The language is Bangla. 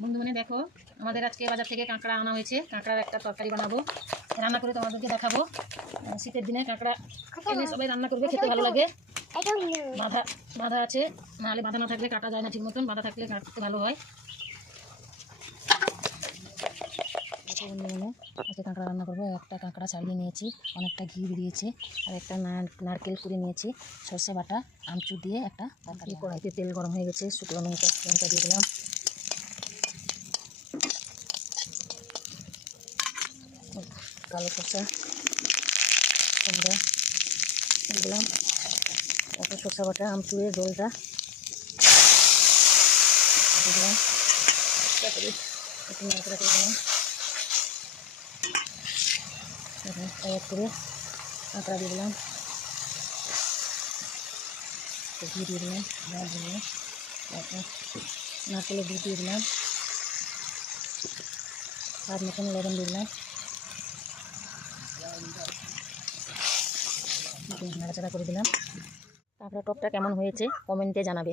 বন্ধুগণ দেখো, আমাদের আজকে বাজার থেকে কাঁকড়া আনা হয়েছে। কাঁকড়ার একটা তরকারি বানাবো, রান্না করে তোমাদেরকে দেখাবো। শীতের দিনে কাঁকড়া এনে সবাই রান্না করবে, খেতে ভালো লাগে। বাঁধা বাঁধা আছে, নাহলে বাঁধা না থাকলে কাটা যায় না ঠিক মতন, বাঁধা থাকলে কাটতে ভালো হয়। আজকে কাঁকড়া রান্না করবো। একটা কাঁকড়া ছাড়িয়ে নিয়েছি, অনেকটা ঘি বেরিয়েছে, আর একটা নারকেল করে নিয়েছি, সর্ষে বাটা, আমচুর দিয়ে একটা তরকারি। কড়াইতে তেল গরম হয়ে গেছে, শুকনো লঙ্কা দিয়ে দিলাম, কালো সরষা দিয়ে দিলাম, তারপর সরষা বাটা, আমচুরের ঝোলটা দিয়ে দিলাম, তারপরে একটু নাড়াচাড়া করে দিলাম, এক করে কাঁকড়া দিয়ে দিলাম, ঘি দিয়ে দিলাম, তারপর নারকেলের দুধ দিয়ে দিলাম, স্বাদ মতন লবণ দিয়ে দিলাম, নাড়াচাড়া করে দিলাম। কাঁকড়া টকটা কেমন হয়েছে কমেন্টে জানাবে।